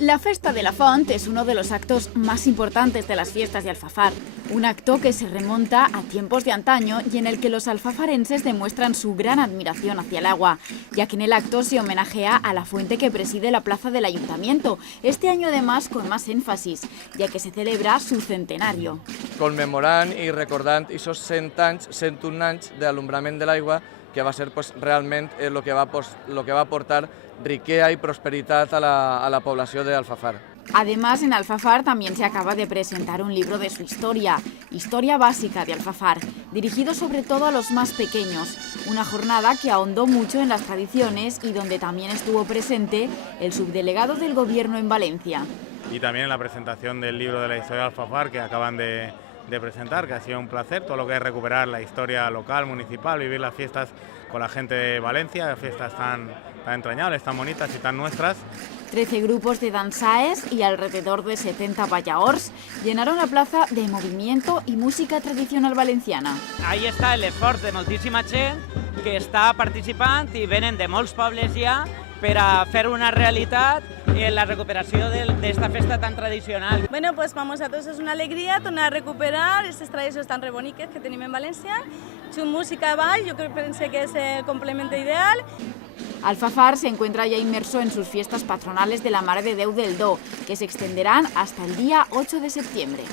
La Festa de la Font es uno de los actos más importantes de las fiestas de Alfafar, un acto que se remonta a tiempos de antaño y en el que los alfafarenses demuestran su gran admiración hacia el agua, ya que en el acto se homenajea a la fuente que preside la plaza del Ayuntamiento, este año además con más énfasis, ya que se celebra su centenario. Conmemorant i recordant aquests 100 anys, 101 anys d'alumbrament de l'aigua, que va ser realment el que va aportar riqueza y prosperidad a la población de Alfafar. Además, en Alfafar también se acaba de presentar un libro de su historia, Historia Básica de Alfafar, dirigido sobre todo a los más pequeños, una jornada que ahondó mucho en las tradiciones y donde también estuvo presente el subdelegado del Gobierno en Valencia. Y también en la presentación del libro de la historia de Alfafar que acaban de presentar, que ha sido un placer, todo lo que es recuperar la historia local, municipal, vivir las fiestas con la gente de Valencia, fiestas tan entrañables, tan bonitas y tan nuestras. 13 grupos de danzaes y alrededor de 70 ballaors llenaron la plaza de movimiento y música tradicional valenciana. Ahí està l'esforç de moltíssima gent que està participant i venen de molts pobles ja per a fer una realitat la recuperació d'esta festa tan tradicional. Bueno, pues para nosotros es una alegría tornar a recuperar estas tradicions tan reboniques que tenim en València. Su música ball, yo creo que es el complemento ideal. Alfafar se encuentra ya inmerso en sus fiestas patronales de la Mare de Déu del Do, que se extenderán hasta el día 8 de septiembre.